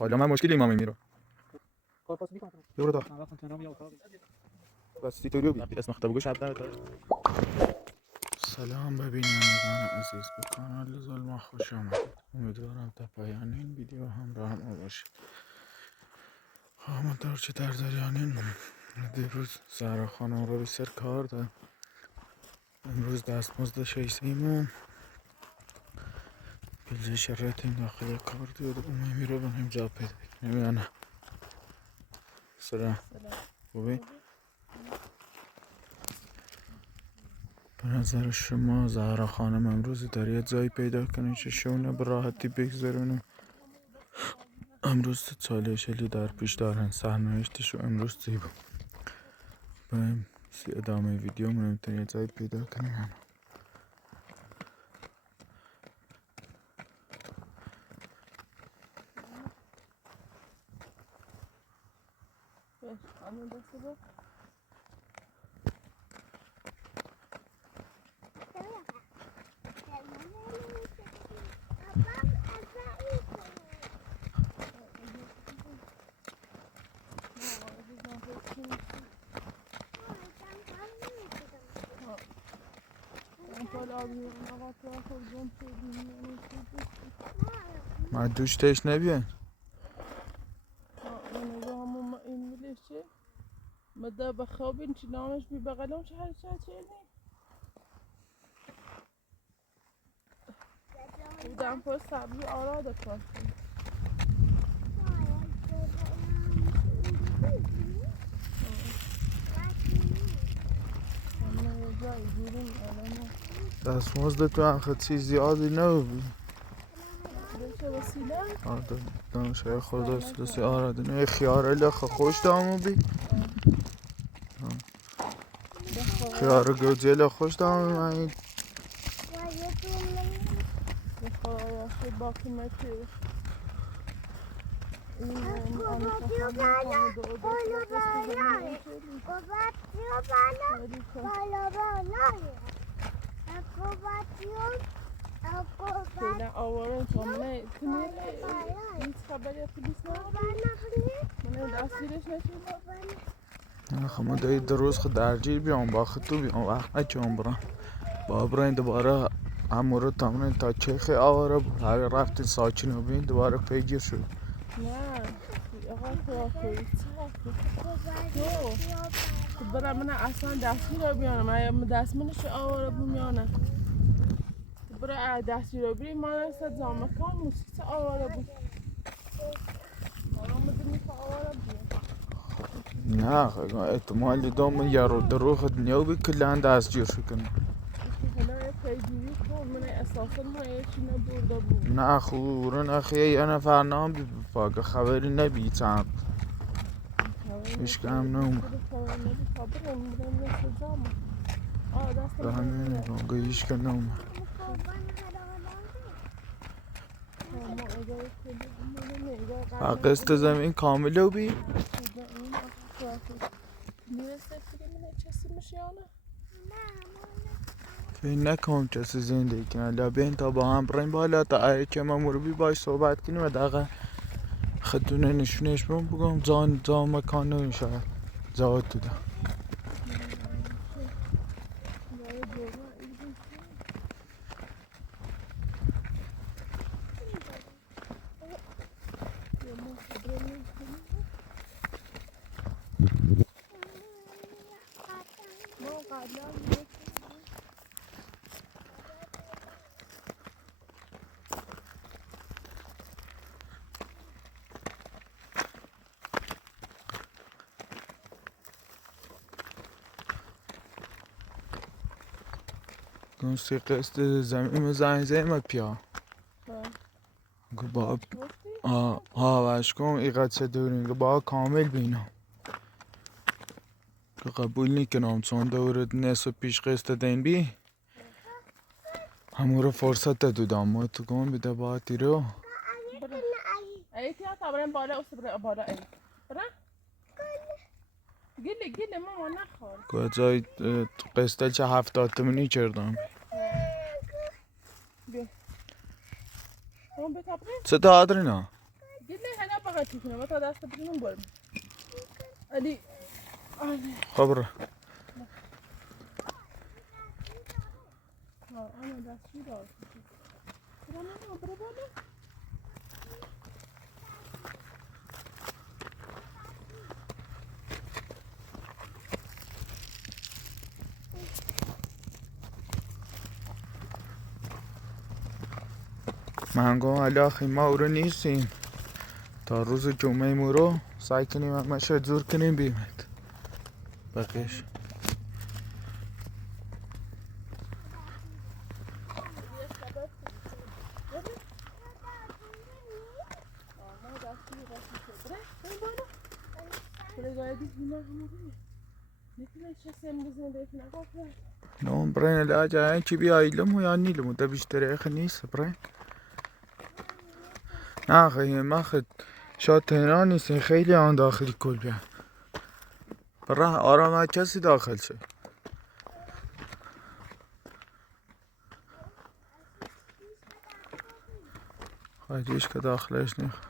حالا من مشکلی امام میرو برو داخل بس تیتوریو بی اسم خطاب گوش عبد سلام ببینندگان عزیز به کانال ظلم خوش آمدید. امیدوارم تا پایان این ویدیو همراه ما باشید. همونطور که در جریانین دیروز زهرا خانم رو بسیار کار داد. امروز دستمزد 600 بلجه شرایطیم داخل کار دید اون میره بنیم جا پیدا نمیانه. سلام خوبی؟ به نظر شما زهرا خانم امروز در یه جایی پیدا کنی که شونه به راحتی بگذارونه؟ امروز چالشی در پیش دارن، سرنوشتشو امروز زیبا. بریم ادامه ویدیو میتونی یه جایی پیدا کنیم. ما دوش تشنه بیان مده بخوابین چی نامش بی بغلم چه هر چه بودم پر سبزی آراده کاشتیم دستمزد تو هم خیلی چیز زیادی نبود. چه وسیله؟ دانشه خدا سلسی آراده نه خیاره لخ خوش دامو بی خیاره گوجه لخ خوش دامو من این بخواه باقی مکه نه آوارن تو منه هیچ خبری پلیس نه منه دستگیرش نشید نه خب دایی روز خود درجیر بیام با خطو بیام وقت نچون برام بابرین دوباره امورو تامرین تا چخی آواره بود هر رفتین ساچینو بین دوباره پیگیر شد. نه آقا خواهی تو برای من اصلا دستگیر رو بیانم من دستمنش آواره بمیانم برای دستی رو بری من است زامکان موسیقی آواره بود آرام بدونی که آواره بود نه خیلی احتمالی دوم یارو دروخ دنیا بی کلان دستگیر شکن حالا پیگیری کن من اساسا من یکی نبرده بود نه خورن اخیه یه نفر نام بی بپاک خبری نبی چند هیچ کم نوم به همین نگاه هیچ کم نوم قسط زمین کاملو بی؟ فکر نکنم کسی زندگی کنه لبین تا با هم بریم بالا تا ای که ما مربی باش صحبت کنیم و دقیقا خدونه نشونش بگم جان مکان نمیشه جواد تو ده گوشتی قسط زمین زنگ پیا با وش کن ایقد چه دورین با کامل بینم که قبول نیکنم چون دورت نصف پیش قسط دین بی همون رو فرصت دادم ما تو کن بیده با تیرو ایتی ها تابرن بالا اصبر بالا ای برا گله ماما نخور کجای قسطه چه 70 تومنی کردم اون بتابره چه دادرینا گله هلا بقى تکنه ما تا دست بدونم برم علی خبره انا دستشوی دار برو بالا من گفتم الاخی ما او رو نیستیم تا روز جمعه مورو سعی کنیم همش رو زور کنیم بیمت بقیش نون برین لاجا این چی بیایلمو یا نیلمو ده بیشتر اخ نیست برین نه خیلی ما خد شاید تهران نیستین خیلی آن داخلی کل بیان برای آرام کسی داخل شد خواهیش که داخلش نیخ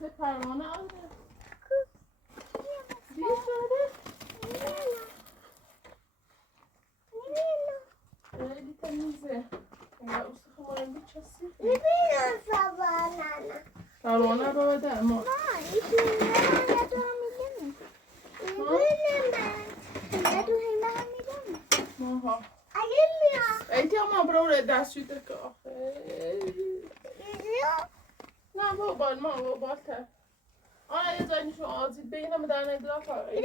سه پروانه آنده خیلی تمیزه پروانه رو بده ما ایتی اما برو دستشوی که آخه نه بابا ما بابا تر آه یه زنیشو آزید بگیرم در ندرا فرایی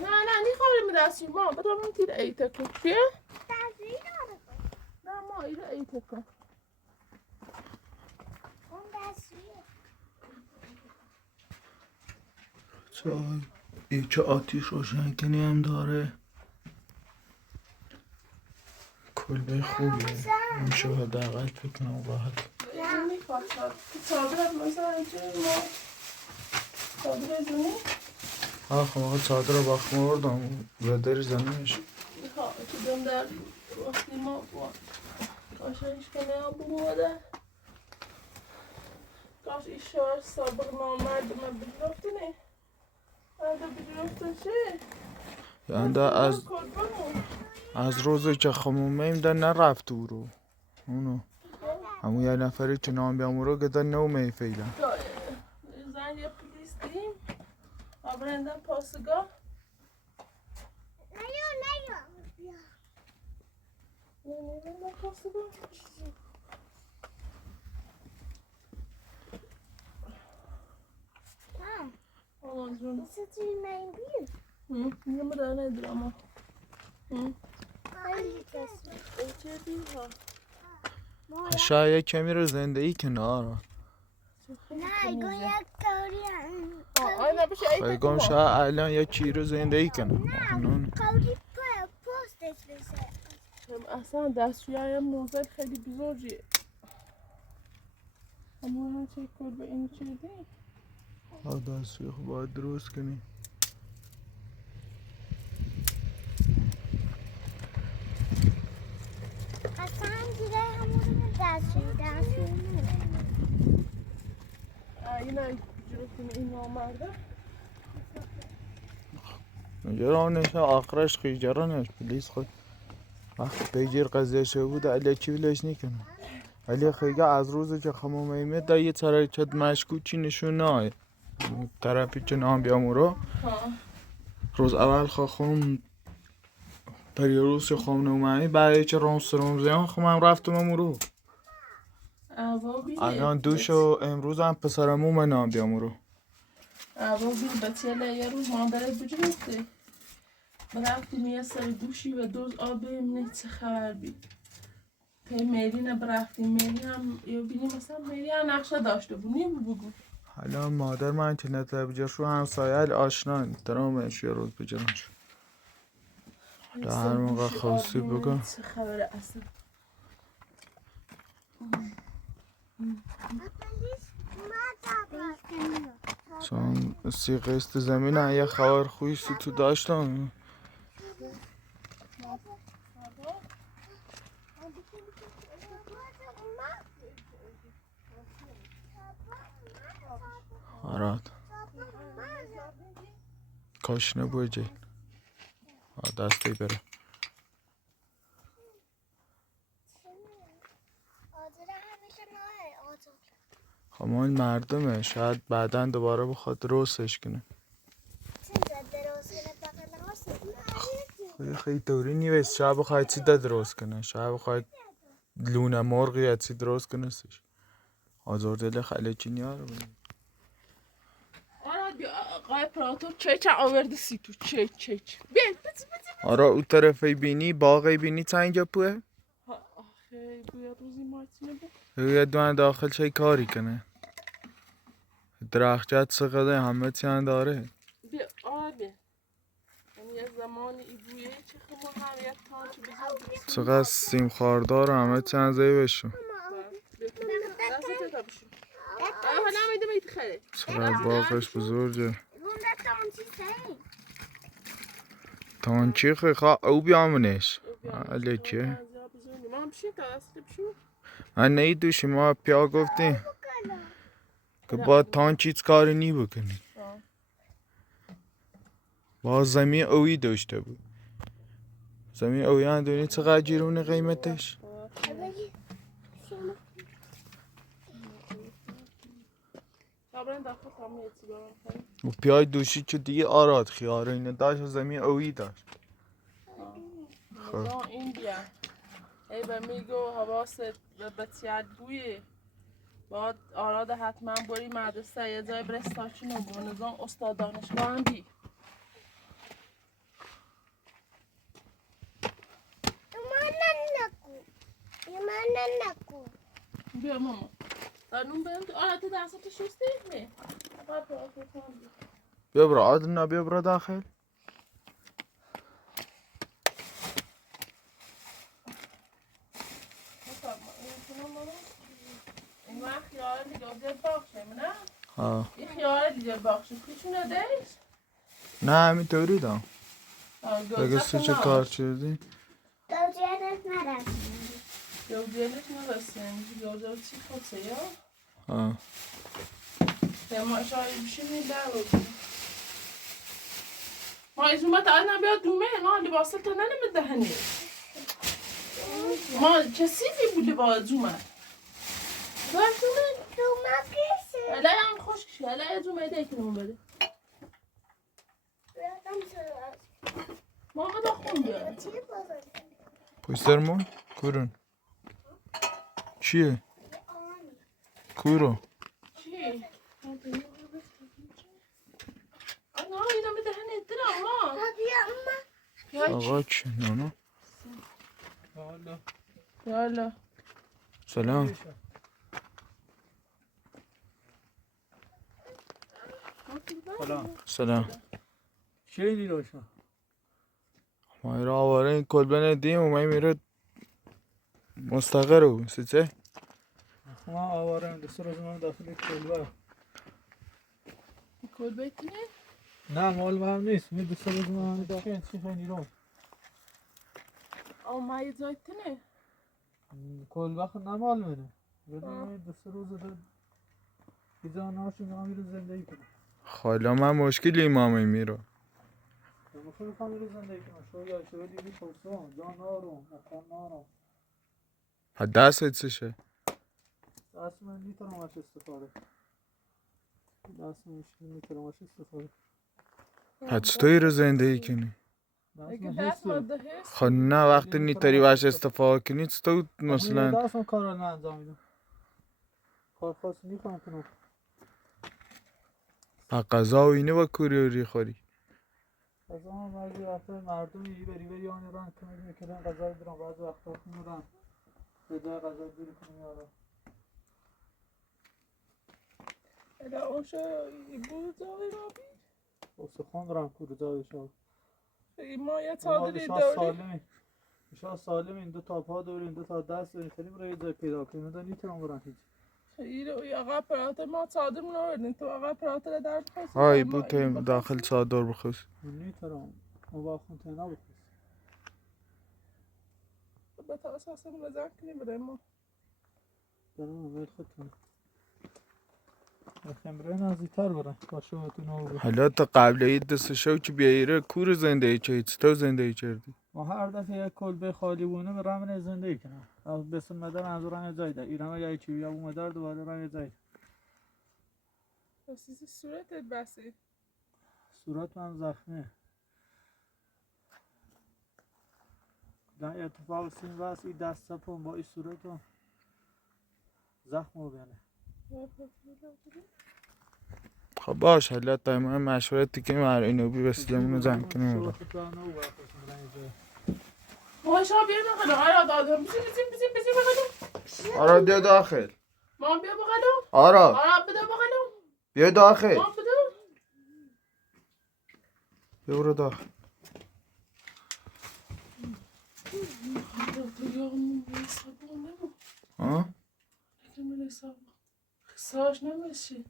نه نیخوام دستشوی ما بدم این تیر ایتا که چیه؟ نه ما ایتا ایتا که این چه آتیش روشن کنی هم داره کلبه خوبیه میشه حداقل بکنم راحت نمیخواد چادرت مثلا چه ما چادر جونی آخه ما چادر رو باخت موردم و داری زمینش میخواد تو دم در وقتی ما کاشنش کنه هم بموده کاش این شوهر سابق نامرد من بدرفته نه بعد بدرفته چه؟ یعنی از روزی که خمومیم در نرفت او رو اونو همون یه نفری که نام بیامو رو که در نومه فیلا زن یه پلیس دیم آبرندن پاسگاه نه پاسگاه آمان جون یه مدانه دراما چه دیها شاید کمی رو زندگی کنار خیلی گم شاید الان یکی رو زندگی کنه اصلا دستشوی های موزل خیلی بزرگیه اما هم چه کل به این چیدی دستشوی خب باید درست کنی اینه جلوتون این نامرده جرانش آخرش خیلی جرانش پلیس خود وقت بگیر قضیه شو بود علی چی ولش نیکنه علی خیلی از روزی که خمومه میاد در یه حرکت مشکوکی نشون نه طرفی که نام بیامو رو روز اول خواهم پریروز خواهم نومهی بعد چه رام زیان خواهم رفتم امو رو الان دوشو امروز هم پسرمو من نام بیامو رو بیل بچه یه روز مادرت بجرسته برفتیم یه سر دوشی و دوز آبیم نه چه خبر بید تا میری نبرفتیم میری هم یا بینیم مثلا میری هم نقشه داشته بونیم بگو الان مادر من که نتر بجرش رو همسایه آشنا درامش یه روز بجرش در هر موقع خواستی بگم چه خبره اصلا چون سی قسط زمین یه خبر خویستی تو داشتم. آراد کاش نبوی جیل دستی بره. خب ما این مردمه، شاید بعدا دوباره بخواد روسش کنه. خیلی دوری نیست، شاید بخواید چی درست کنه، شاید بخواید لونه مرغی یا چی درست کنه سش. آزار دل خیلی چی نیاره بودیم. قای پراتو چه آورده سی تو چه بیاین آره او طرفی بینی باقی بینی تا اینجا پوه؟ آخه باید روزی مایتونه یه دوان داخل چه کاری کنه. درخجت سقده همه چیان داره. بیا آبه یعنی یه زمانی ای بویه چه خمون هم یک تانچه بزرگ چقدر سیم خاردار همه چیان زی بشون. دسته تا بشون ها نمیده میت خیلی چقدر باغش بزرگه. تانچی خیلی خواه او بیامونش علی که ما بشین تا دسته بشون من نیدوشی ما پیا گفتیم که با تانچیت کاری نی بکنی. با زمین اوی داشته بود. زمین اوی هم دونی چقدر جیرونه قیمتش؟ و پیای دوشی که دیگه آراد خیاره اینه داشت و زمین اوی داشت. خب این بیا ای به میگو حواست به بسیار بویه باید آراد حتما بری مدرسه یه جای برستاشون و به نظام استاد دانشگاه هم بی بیا ماما دارون بریم تو آراد تو دستاتو شستی؟ نه بیا برا آدنا بیا برا داخل. این وقت خیاره دیگه دیگه باخشه نه؟ ها این خیاره دیگه باخشه کچونه دیش؟ نه همینطوری دام. اگه سه چه کار چیزی؟ گوجهش نرسیم گوجه چی خوصه یا؟ ها ما شاید بشینی در رو ما از اون باید آدم بیاد دومه ما لباسه تا ننمه دهنی ما کسیفی بود لباس دومه باید دومه کسی الان هم خوش کشه الان دومه ده کنون بده ما قدا خون بیاره پوسترمون کورن چیه؟ کورو چی؟ آنها اینا به دهنه درم آقا چی نانا؟ یالا سلام سلام چی اینی روشن؟ ما را آواره این کلبه ندیم و ما میره مستقر رو سیچه؟ ما آواره دست روز من داخل کلبه کلبه کنه؟ نه مال هم نیست می دست روز من داخل چی خیلی رو او ما یه جای تنه؟ کلبه خود نمال منه بدون دست روز ده بیزا ناشون ما میرو زندگی کنم حالا من مشکلی امامی میرو مخیلی خواهم میرو زندگی کنم شویا شویدی بی پرسون جان نارم مکان نارم ها دست چشه؟ دست من میتونم اش استفاده دست من میتونم اش استفاده ها چطوری رو زندگی کنی؟ اگه دست ماده هست خب نه وقتی نیتاری باش استفاده کنی چطور مثلا دست من کار رو نه انجام میدم کار خاصی نیکنم کنم با قضا و اینه با کوریوری خوری غذا هم بعضی وقتا مردمی بری آن رنگ کنید میکنن غذا برن بعضی وقتا خونورن به جای غذا دوری کنیم یارا اگه اونشا بود جایی را بید استخوان دارم کور جایشا ما یه اما تادری بشا داری سالم این دو تا پا داریم دو تا دست داریم خیلی برای یه جای پیدا کنیم داریم نیتونم برن هیچ خیلی آقا پراتر ما صادر نوردیم تو آقا پراتر در بخواست های بود تیم داخل چادر بخوست. من نیترم اون با خونتینا بخوست به تا اساسم رزن کنیم برای ما برم اول خودتون خمره نزدیکتر برم باشه با تو نو حالا تا قبل عید دست شو که بیایره کور زندگی چه هیچ تو زندگی کردی. ما هر دفعه یک کلبه خالی بونه برم من زندگی کنم از بسم مدر از رنگ جای ده ایران اگه چی یا اون مدر دوباره رنگ جای بسیز صورتت بسی صورت من زخمه در اتفاق سین واسه این دست پون با این صورت و زخم رو بیانه خب باش حالا تایمان مشورتی که مر اینو بی بسیدمونو زن کنیم برو. ماشا بیا بخدا آرا دادم بیزی بخدا آرا بیا داخل. مام بیا بخدا آرا آرا بده بخدا بیا داخل. مام بده بیا برو داخل. ها؟ خساش نمیشی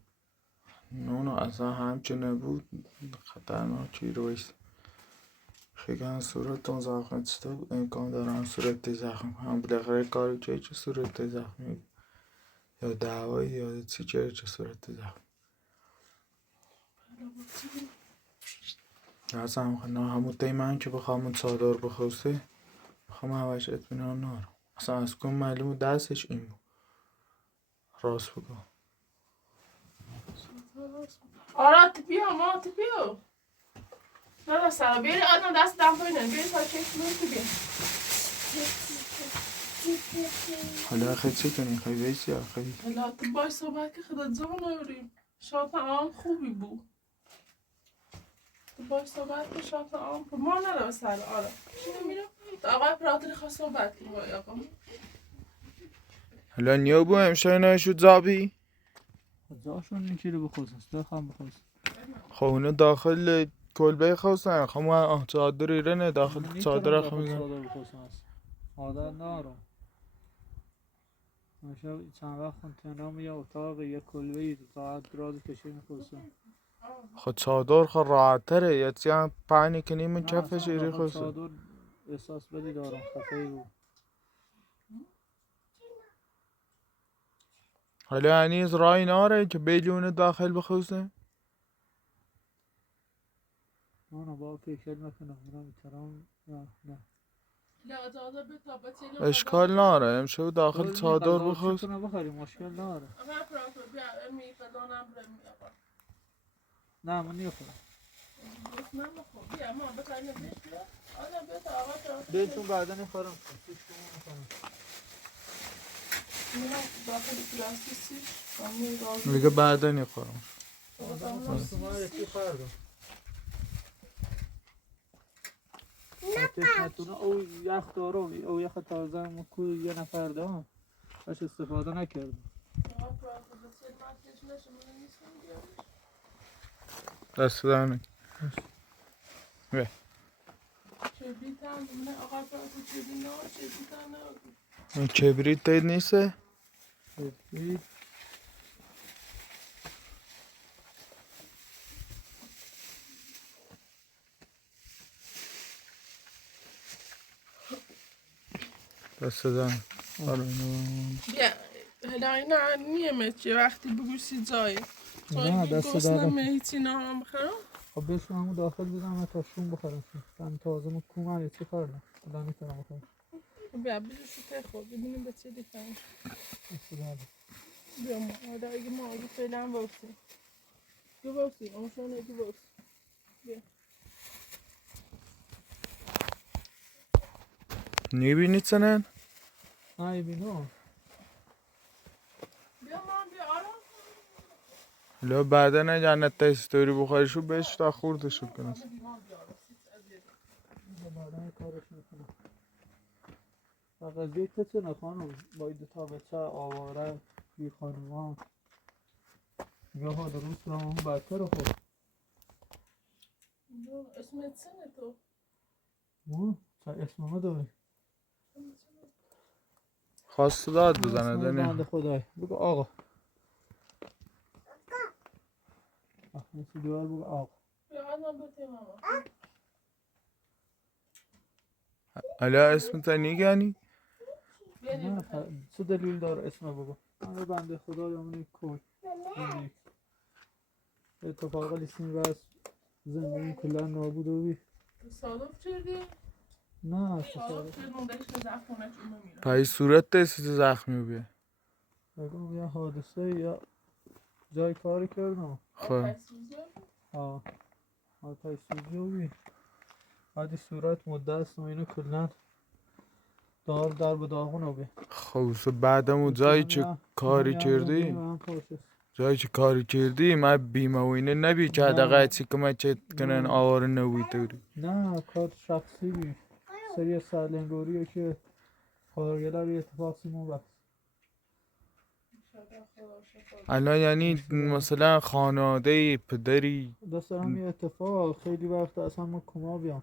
نه اصلا همچه نبود خطرناکی رویست خیلی صورتون زخم چطور امکان دارم صورت زخم هم بالاخره کاری چه صورت زخمی یا دعوایی یا چه صورت زخم اصلا نه همون تایمان که بخوام اون چادر بخوسته بخوام هواش اطمینان نارم اصلا از کن معلومه دستش این بود راست بگو آرا بیا ما بیا نه سلام بیاری آدم دست دم پایینه بیاری تا چک تو بیا حالا خیلی چی کنی؟ خیلی بیسی یا خیلی؟ حالا تو باش صحبت که خدا جا نوریم شاید آم خوبی بود تو باش صحبت که شاید آم خوب ما نرم سر آره نمیرم تو آقای پراتر خواست صحبت کنیم باید آقا حالا نیو بو همشه نشود زابی؟ جاشون این کیلو بخوست دخم بخوست خب اونو داخل کلبه خواستن خب ما چادر ایرانه داخل چادر خمیدن عادت نارم میشه چند وقت خونتنام یا اتاق یا کلبه ای ساعت دراز کشی میخواستم خب چادر خب راحت تره یا چی هم پنی کنیم من کفش ایری خواستن چادر احساس بدی دارم خفه بود حالا هنیز رای ناره که بیلونه داخل بخوستن نه با فکر نکنم من میترم نه اشکال ناره امشو داخل چادر بخوست بخوریم مشکل نداره نه من نمیخورم بهتون بعدا نخورم میگه بعدا نخورم نتونه او یخ داره او یخ تازه مکو یه نفر دارم باش استفاده نکردم دست دارم بیا این کبریت دید نیسته؟ دست دارم بیا هلا اینا نیمه چه وقتی بگوشی جایی نه دست گوشنم دارم هیچی نهارم بخورم خب بشم همون داخل بزنم تا شون بخورم من تازه مکومن چی کردم خدا میتونم بخورم بیا بیشو تخور ببینیم به چه دیگه بیا ما آره اگه ما اگه فعلا واسه دو واسه اونشون دو واسه بیا نیبینید سنن؟ نه بینو بیا ما بیا آره حالا بعدا نه جنت تا استوری بخوریشو بهش تا خوردشو کنه بعدا کارش میکنم فقط بیت چه نخوانم با این دوتا بچه آواره بی خانوان یا ها درست رو هم بدتر خود اسمت سنه تو چه اسم ما داری خواسته داد بزنه اسم بنده دنیا خدای بگو آقا نسی دوال بگو آق. بیا الان بده ماما. حالا اسم تنیگانی؟ بریم نه چه دلیل داره اسم بگو. من بنده خدا یا منی کل. اتفاق لیسین بس زندگی کلا نابود و بی. تصادف کردی؟ نه تصادف کردم داشت زخمونه چون نمیره. پای صورت دستی زخمی بیه. بگم یه حادثه یا جای کاری کردم. خب آتش سوزی و بی. بعدی صورت مدست و اینو کلن دار در به داغون بی. خب بعدمو جایی چه کاری کردی؟ جایی چه کاری کردی؟ من بیمه و اینه نبی که دقیقه چی که من چه کنن آوار نوی توری. نه کار شخصی بی. سری سرلنگوریه که کارگله بی اتفاق سیمون بست. الان یعنی مثلا خانواده پدری دست دارم یه اتفاق خیلی وقت اصلا ما کما بیام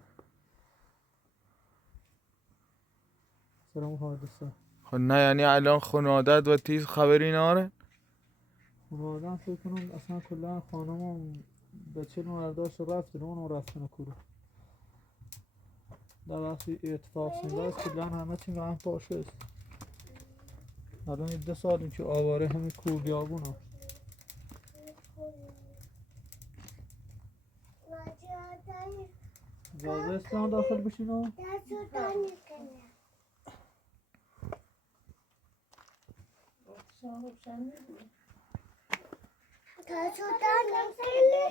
سرم حادثه. خب نه یعنی الان خانوادت و تیز خبری ناره؟ خانوادم فکر کنم اصلا کلا خانمم به چه مرداش رفتن اونو رفتن کرو در وقتی اتفاق سنده است کلا همه چی هم پاشه است. الان 10 سال که آواره همه کور بیابونه. اجازه است من داخل بشینم؟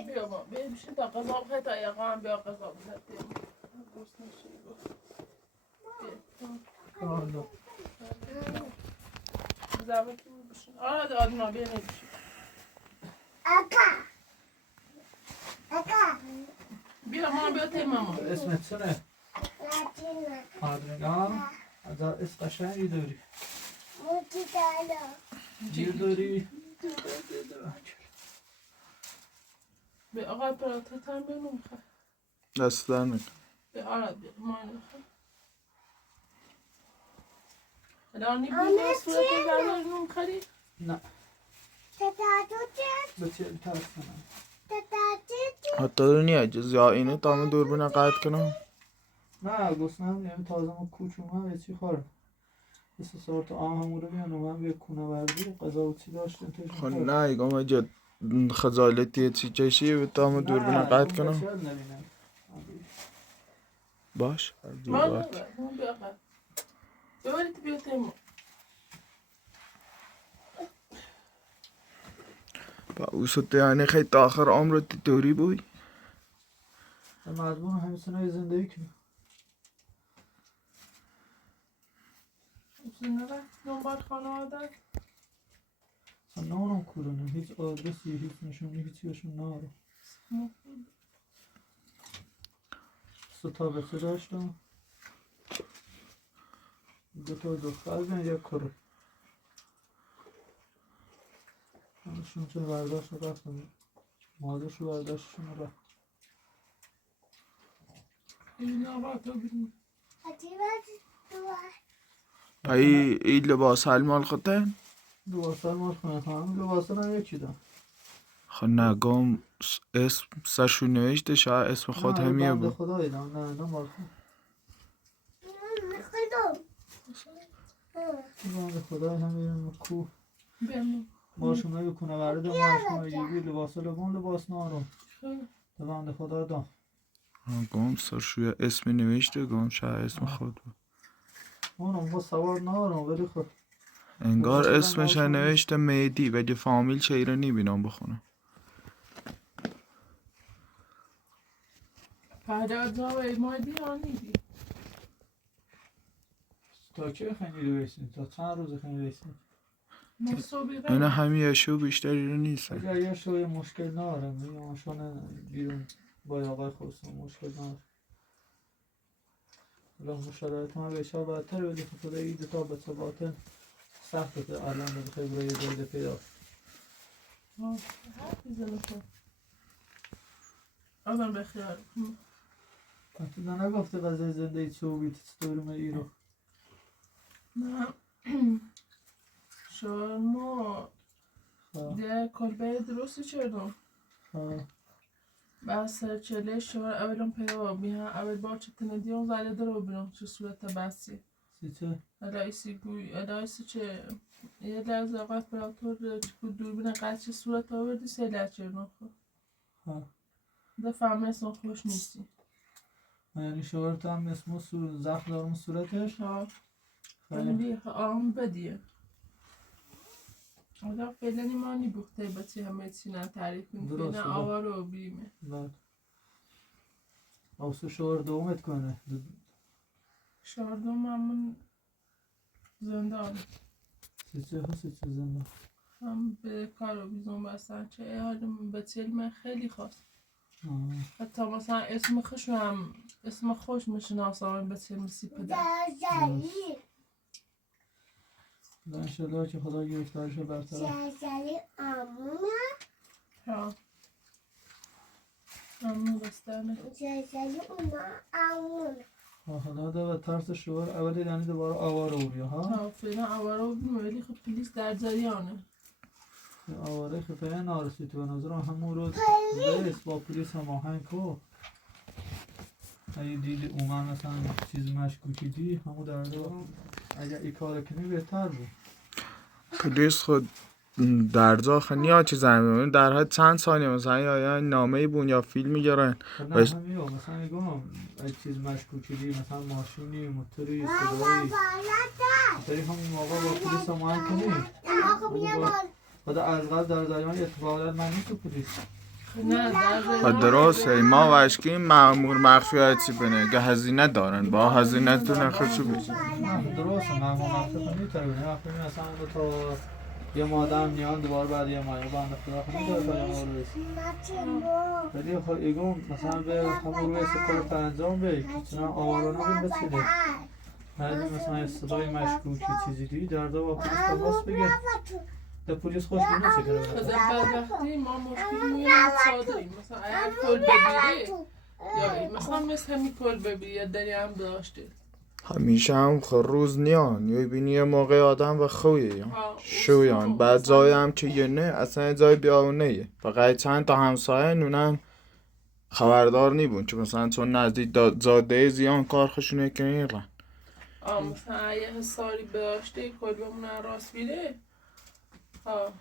بیا ما بشین تا غذا بخوای تا یقا هم بیا غذا بزدیم گوست نشید آه زبط بشین آره دادنا بیا نمیشین بیا ماما بیا تی ماما اسمت چنه؟ آدرگان از اسم قشنگی داری جیر داری بیا آقای پراتت هم بیا نمیخواه دست در نکن. بیا آره بیا ما نمیخواه رانی بیا صورت زنار نمیخواری؟ نه به چه طرف کنم حتی داری نیه جز یا اینه تا همه دوربینه قطع کنم. نه گسنم یعنی تازه ما کوچ اومم یه چی خورم یه 3 ساعت آم همون رو بیان اومم یه کونه بردی قضا و چی داشتن توش خب نه ایگم اجا خجالتی چی چشی تا همه دوربینه قطع کنم. باش ما نبر ما بیا قد ببرید بیا تی ما با او سطح یعنی خیلی تا آخر عمرت دوری بوی؟ مجبور همین سنه زندگی کنم اصلا نبر دنبال خانواده اصلا نارم کورنه هیچ آدرسی هیچ نشونی هیچی بهشون نارم 3 تا بچه داشتم 2 تا دختر بیان 1 کره همشون چون برداشت رفتم مادرش رو برداشتشون رفت این آقا تو بینیم پایی این لباس حل مال خودتن؟ لباسه مال خونه هم لباسه هم یکی دارم خب نه گم اسم سرشون نوشته شاید اسم خود همیه بنده بود. خدایی دارم نه مال خونه بنده خدایی هم بیرم کو بیم ماشون های بکنه ورده ماشون های یکی لباسه لبون لباس نارم به بنده خدا دام گم سرشوی اسم نوشته گم شاید اسم خود بود. اونم با سوار نارم ولی خب انگار اسمش نوشته مهدی ولی فامیل چه رو نبینم بخونم. پدر جاوی مادی آنیدی تا که خیلی رویسیم تا چند روز خیلی رویسیم اینا همه شو بیشتری رو نیستن. اگر یه شوی مشکل نارم میامشان بیرون با آقای خودستان مشکل نارم الله شرایط ما بشه بدتر ولی خدا اید تا به ثباتن سخته الان به خیلی برای جایده پیدا حرفی زنشون آدم بخیار تو نگفته غذای زنده چوبی چطوری ای رو نه شما ده کلبه درستی چردم ها بس چله شوار اولم پیدا بیها اول با چه تندیون زده درو بینم چه صورت بسی سیچه الایسی گوی الایسی چه یه لحظه آقای اپراتور چه دوربین قطع صورت آوردی سه لحظه نخو ها دفعه اصلا خوش نیستی یعنی شوهرت هم اسمو زخم دارم صورتش ها خیلی خیلی آرام بدیه آدم فعلا ایمانی بخته بچه همه چی نه تعریف درست، میکنه درست. آوار رو بیمه بعد اوسو شوهر دومت کنه شاردم همون زندان سیچه زنده هم به کار رو بیزون بستن چه حالم به من خیلی خواست حتی مثلا اسم خوش میشناسم به چه میسی پدر انشالله که خدا گرفتارش رو برطرف ها همون بستنه خدا ده و ترس شوهر اولی یعنی دوباره آواره او بیا ها ها فعلا آواره رو بیمه ولی خب پلیس در جریانه آواره خیلی نارسی تو نظرم همون روز بیس با پلیس هم آهنگ کو اگه دیدی اومد مثلا چیز مشکوکی دی همون در دارم اگر ای کار کنی بهتر بود پلیس خود در جا نیا چی زنی در حد چند ثانیه مثلا یا نامه بون یا فیلم میگیرن نه همیو مثلا میگم اگه چیز مشکوکی دی مثلا ماشینی موتوری صدایی داری همون موقع با پلیس هم آهنگ کنی خدا از قبل در جریان اتفاقات من نیست تو پلیس نه در جریان درسته ما وشکی مأمور مخفیتی بینه که هزینه دارن با هزینه تو نخشو بید درسته من منافق میتره بینه وقتی اصلا اونو تا یه مادم نیان دوباره بعد یه مایه بنده خدا خیلی داره تا یه ما رو رسی ولی خب ایگو مثلا به همون روی سکار تا انجام بی چنان آوارانه بین بسیده بعدی مثلا صدای مشکوکی چیزی دی در دو با پلیس تماس بگه در پلیس خوش بینه چه کرده بعد وقتی ما مشکل میونم صادریم مثلا اگر کل بگیره یا مثلا مثل همین کل بگیره یا داری هم داشته همیشه هم روز نیان یا بینی یه موقع آدم و خویه شویان بعد جای هم که یه نه اصلا جای بیاونه یه فقط چند تا همسایه نونم خبردار نیبون چون مثلا چون نزدیک زاده زیان کار خشونه که نیرن مثلا یه حساری داشته کلبه مون راست بیره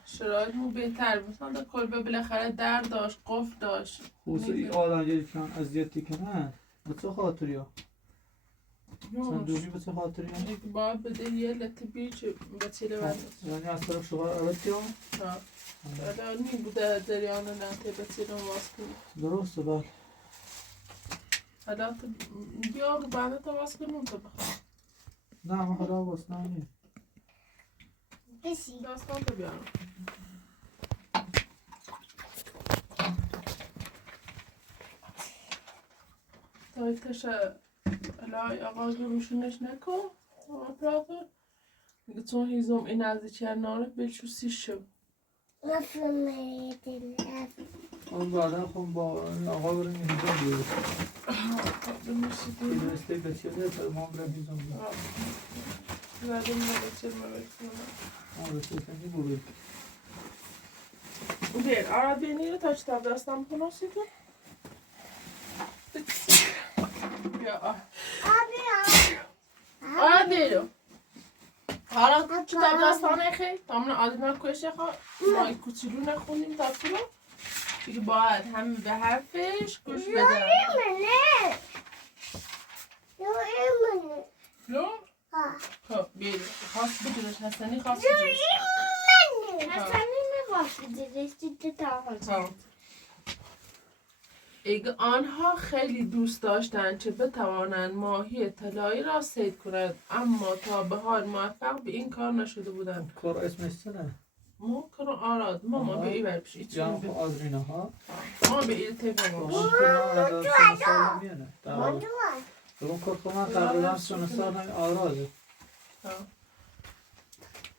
شرایط مون بهتر مثلا در کلبه بالاخره در داشت قفل داشت خوصه ای آدم یه کن اذیتی کنن به چه خاطری ها؟ مثلا دوبی به چه خاطری ها؟ باید بده یه لطه بیچ بچه بنده یعنی از طرف شغل عوضی ها؟ الان نیم بوده جریان نته بچه رو واس کنی درسته بله الان بیا رو بنده تا واس کنیم تا بخواه نه من خدا واس نمیم داستان تو بیارم تا تشه الان آقا روشونش نکن اپراتور میگه چون هیزم این نزدیکی ناره بلشوسی شو اون بعدا خون با این آقا بریم یه هیزم بیاریم بمیشتی دسته بچه ده تا ما بریم هیزم بیاریم زده میگه بچه رو بکنم آن بچه کنی بورید بیر آراد بینی رو تا چه تب دستم کناسی تو بیا آراد بیرو حالا چه تب دستان نخی تامون آدم کشه خواه مای کوچولو نخونیم تا تو دیگه باید همه به حرفش گوش بدن لو؟ خب بیرو خواست بجورش حسنی خواست بجورش اگه آنها خیلی دوست داشتند که بتوانند ماهی طلایی را صید کنند اما تا به حال موفق به این کار نشده بودند کار اسمش چه نه؟ ما کار آراد ماما به این برپش ایچی یا آدرینا ها؟ ما به این تفا اون باش کنم را در 3 سال میانه اون کار کنم تقریبا 3 سال همین آراده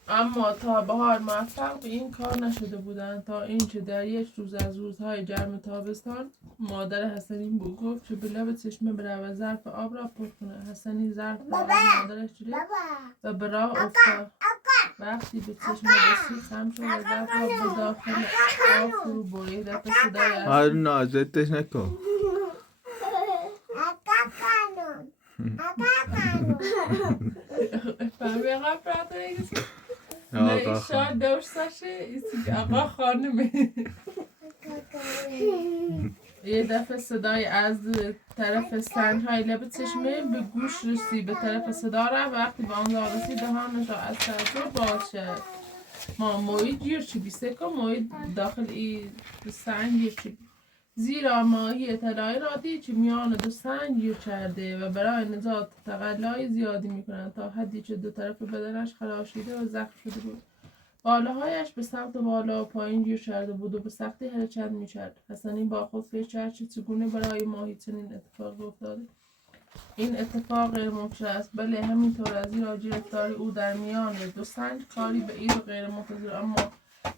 اما تا به حال موفق به این کار نشده بودند تا اینکه در یک روز از روزهای گرم تابستان مادر حسنی بو گفت که به لب چشمه بره و ظرف آب را پر کنه حسنی ظرف را از مادرش گرفت و به راه افتاد وقتی به چشم رسید خم شد و ظرف را به داخل آب فرو برد. یک دفعه صدای هر از نازتش نکن. فهمی آقا پراتر ایگسی آقا نه ایشا دوستاشه ایسی که آقا خانمه. یه دفعه صدای از طرف سنگ‌های لب چشمه به گوش رسید. به طرف صدا رفت. وقتی به آن رسید دهانش را از تعجب باز کرد. ما موی گیر چی بیسته که موی داخل ای سنگ گیر چی، زیرا ماهی طلایی را دید که میان دو سنگ گیر کرده و برای نجات تقلای زیادی میکنند تا حدی که دو طرف بدنش خراشیده و زخم شده بود. بالهایش به سمت بالا و پایین گیر کرده بود و به سختی حرکت میکرد. حسنی با خود فکر کرد که چگونه برای ماهی چنین اتفاقی افتاده. این اتفاق غیر ممکن است. بله همینطور از زیرا گرفتاری او در میان دو سنگ کاری به این غیر منتظر، اما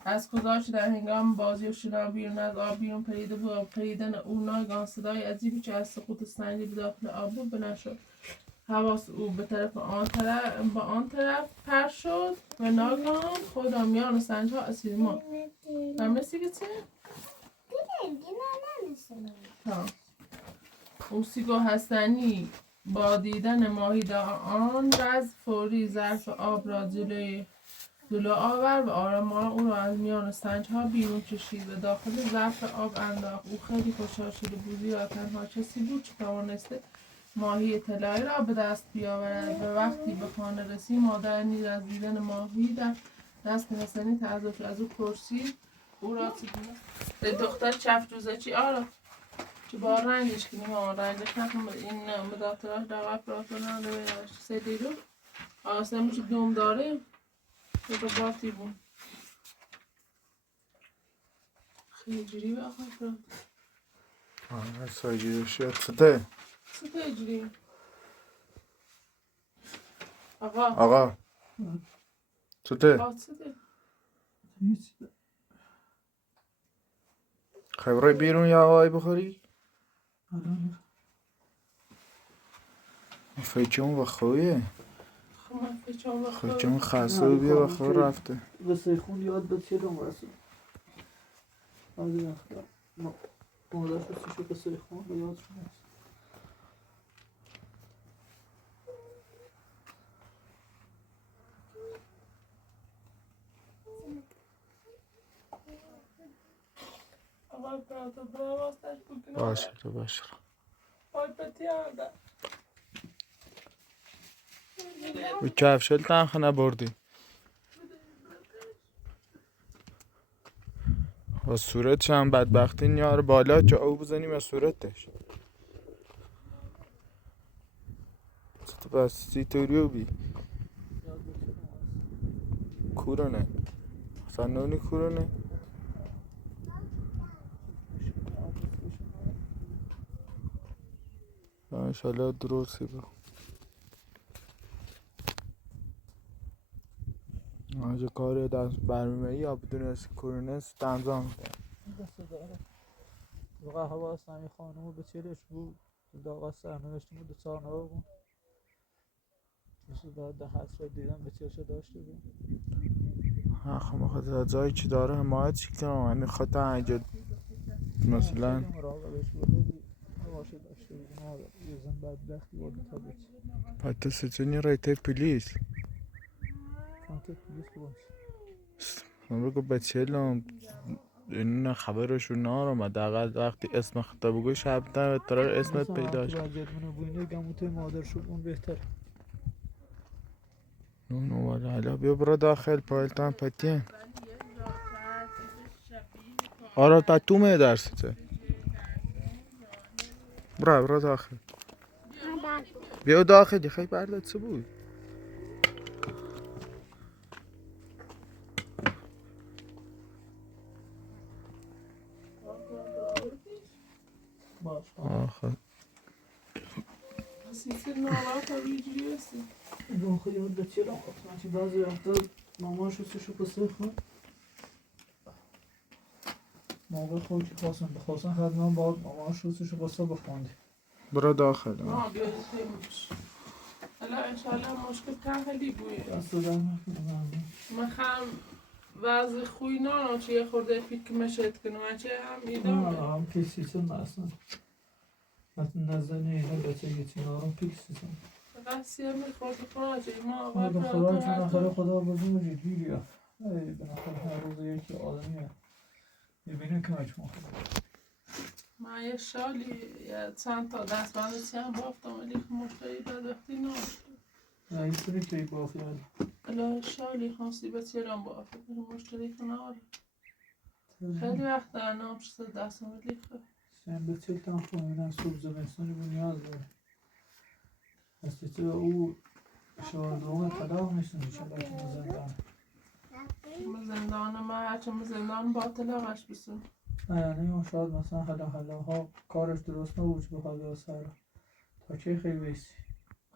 از گذاشت در هنگام بازی و شنا بیرون از آب بیرون پریده بود و پریدن او ناگهان صدای عجیبی که از سقوط سنگی به داخل آب بود بلند شد. حواس او به آن طرف پر شد و ناگهان خود را میان سنگ‌ها اسیر ماند. فهمیدی که چه؟ اوسیگو حسنی با دیدن ماهی در آن وضع فوری ظرف آب را جلو آورد و آرام او را از میان سنگ‌ها بیرون کشید و داخل ظرف آب انداخت. او خیلی خوشحال شده بود زیرا تنها کسی بود که توانسته ماهی طلایی را به دست بیاورد. و وقتی به خانه رسید مادر نیز از دیدن ماهی در دست حسنی تعجب کرد. از او پرسید او را چگونه دختر çaftruza چی آره که با رنگش کنیم رنگش نکن این مداتراش دواب را کنن رو سه دیرو آسمی که دوم داره تو باتی بود خیلی جوری به آخر کرد سایجی شد چطه؟ چطه جوری؟ آقا آقا چطه؟ چطه؟ خبره بیرون یا هوایی بخوری؟ فیچون و خویه فیچون خسته و بیا و خواه رفته قصه خون یاد به چه دوم رسید بعضی وقتا مادر شد چه قصه خون به یاد شد آقا براتو برای واسطش بکنم باشه تو باشه پای پتی آده و کفشل تنخ نبردی و صورتش هم بدبختی نیاره بالا که او بزنیم و صورتش تو بس سیتوریو بی کورونه سنونی کورونه انشالله درستی با آنجا کاری دست برمیمه یا بدون از کورونه است تنظام میده دست داره واقعا هوا سمی خانمو به چیرش بود داغا سرنوشتی بود چهار نوه بود مثل ده حسرت دیدم به چیرش داشته بود خب مخاطر جایی که داره حمایت چی کنم همین خاطر اینجا مثلا مراقبش بود خیلی هواشو داشته بود یه زن بدبختی بود تا بچه پتا ستونی رایته پلیس کانتر پلیس باش من بگو بچه لام این خبرشو نارم دقیقا وقتی اسم خطا بگو شب و ترار اسمت پیداش وضعیت منو بوینه گموته مادر شد اون بهتر نونو والا حالا بیا برو داخل پایلتان پتین آره پتومه درسته برو داخل بیا داخل خیلی بردت چه بود باش آخه سیسی نوارت ها روی جوری هستی با خیال به چه رام افتانچی بعضی وقتا مامان شستشو قصه خود موقع خود که خواستن خدمه باید مامان شستشو قصه بخوندی برو داخل بیا دیگه حالا انشالله مشکل تحلی بویه دست دادن نکنم. من خم وضع خوی نانو چه یه خورده پیک مشت کنم چه هم نه ایدامه هم پیکسیتون اصلا نزدن اینه بچه نارم پیکسیتون قصیه میخورد خراجه ما آقا به پراتو خدا چون هر آخر دو خدا بزرگی گیریا بالاخره هر روز یکی آدمیه میبینه که مجموع من یه شالی یه چند تا دستبند چند بافتم ولی خب مشتری بدبختی ناشد نه این سری که ای بافی هست الا شالی خاصی به چیرم بافت مشتری که ناره خیلی وقت در نام شده دستم ولی خب سیم به چل تن خواهیدن صبح زمستانی بود نیاز داره هستی تو او شاردوم طلاق میشونی چرا که مزندان زندان من هرچه زندان با طلاقش بسون نه یعنی اون شاید مثلا حالا ها کارش درست نبود به حالا سر تا چه خیلی بیسی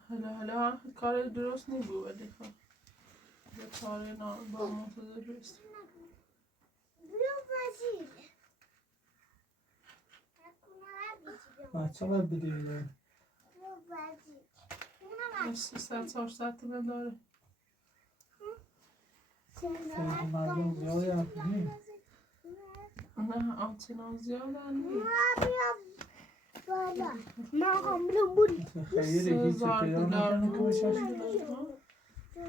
حالا کار درست نیبود ولی خب یه کار با منتظر بست چقدر بدهی داره 300-400 تومن داره خیلی مردم زیادی حرف نیم نه آنچنان زیاد نیست خیلی هیچی پیدا $3000 نکنه که بشش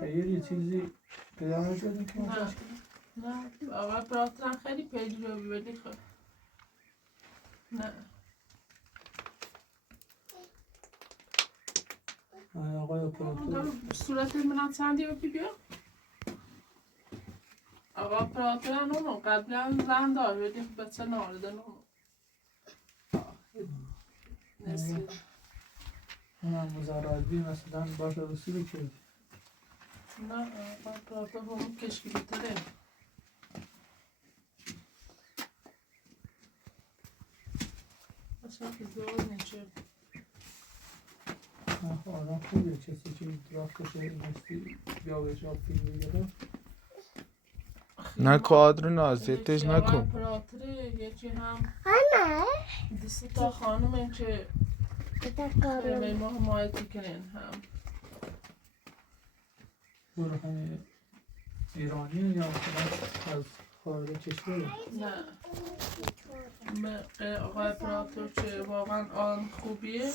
خیلی چیزی پیدا نشده که بشش نه آقا براترم خیلی پیج رو بیبدی خب نه آقای اپراتور صورت منم چندی رو بیا آقا اپراتور نونو قبلا زن دار ولی خب بچه نارده نونو نسی اونم مزارعی مثلا باشه رسیلی کردی نه آقا اپراتور همون کشکیلی تره بچه که زور نیچه آدم خوبیه کسی که وقتش اینستی بیا به جا فیلم بگیره نکو آدرو نازیتش آقا نکو اپراتوره یکی هم دسته تا خانم این که خیلی ما حمایتی کنین هم برو همه ایرانی یا مثلا از خارج کشور نه آقا اپراتور که واقعا آن خوبیه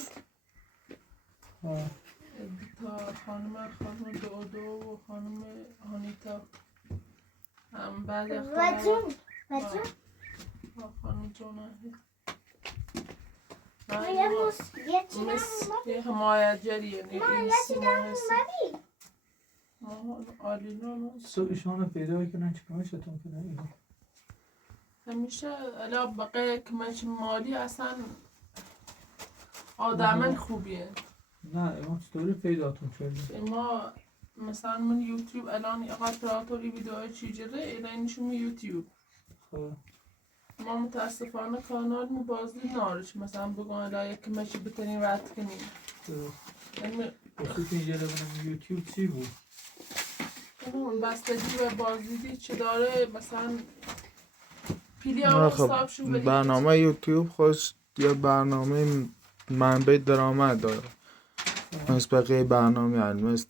تا خانم دو و خانم هانیتا هم بعد خانم جونه یه حمایتگریه این سیما هستی آلینا سو ایشان پیدا کنن چکمه شتون کنن اینا همیشه الا بقیه کمش مالی اصلا آدمن خوبیه نه اما چطوری پیداتون کرده ما مثلا من یوتیوب الان اپراتوری ویدیوهای چیجره ایرانیشون یوتیوب خب ما متاسفانه کانال مو بازدید نارش مثلا بگم الا یک کمشی بتنیم رد کنیم یعنی بخصوص اینجا ببینم یوتیوب چی بود؟ اون بستگی به بازدیدی چه داره مثلا پیلی هم حساب شو ولی برنامه یوتیوب خوش یا برنامه منبع درآمد داره مثل بقیه برنامه یعنی مثل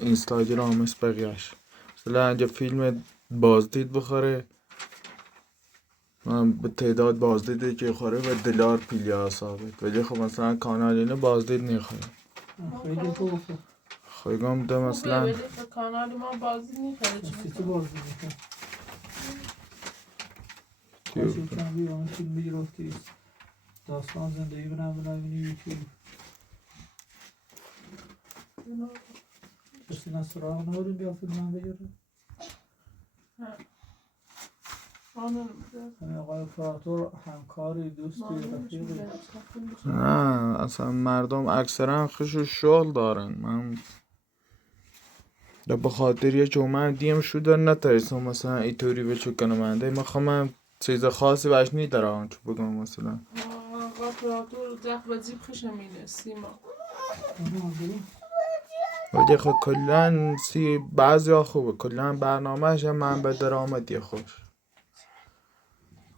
اینستاگرام مثل بقیهش مثلا اینجا فیلم بازدید بخوره من به تعداد بازدیدی که خوره به دلار پیلیا ثابت ولی خب مثلا کانال اینه بازدید نخوره خیلی خوب خیلی ده مثلا ولی کانال ما بازدید نخوره چی بازی میکنه؟ کاشی کنم بیرون فیلم بگیرفتی داستان زندگی بنام یوتیوب کسی نه سراغ نبودیم بیا فیلم هم بگیره همه آقای اپراتور همکاری دوستی رفیقی نه اصلا مردم اکثرا خوش شغل دارن من به خاطر یه جمعه دیم شده نترسم مثلا اینطوری بچه کنم من خواهم چیز خاصی باش نیدارم چو بگم مثلا آقا اپراتور دخ و زیب خشمینه سیما ولی خب کلن بعضی ها خوبه کلن برنامهش هم من به درآمدی خوش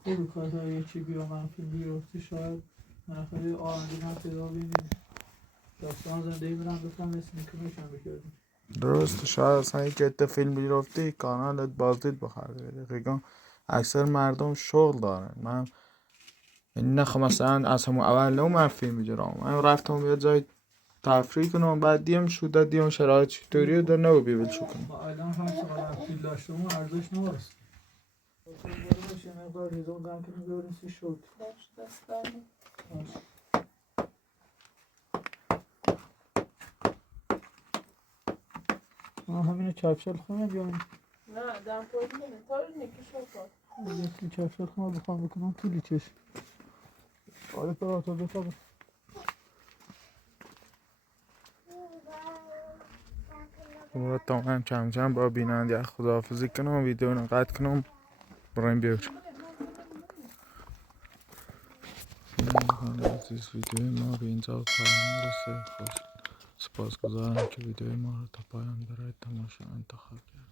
خوبی کارتا یکی بیا من فیلم بگیرفتی شاید من خیلی آرندی من پیدا بینیم داستان زندگی برم گفتم اسم کنشم بکردیم. درست شاید اصلا یک عده فیلم بیرفتی کانالت بازدید بخواد دقیقا اکثر مردم شغل دارن. من نخ مثلا از همون اول نو من فیلم میجرام من رفتم یه جای تفریح کنم بعد دیم شده دیم شرایط چطوریه در نو بیول شو کنم با الان هم چقدر پول داشتم و ارزش نوست. باشه مقدار هزار گم کنیم ببریم سی شد. باش دستانه. همینو کفشل خونه بیایم. نه دم پایین نه تاری نکشم کن. یکی کفشل خونه بخوام بکنم طولی چش. آره پر تو بخواب. تا من کم با بیننده خداحافظی کنم ویدیو رو قطع کنم برایم بیار عزیز ویدیو ما به اینجا پایان میرسه. سپاسگزارم که ویدیو ما رو تا پایان برای تماشا انتخاب کرد.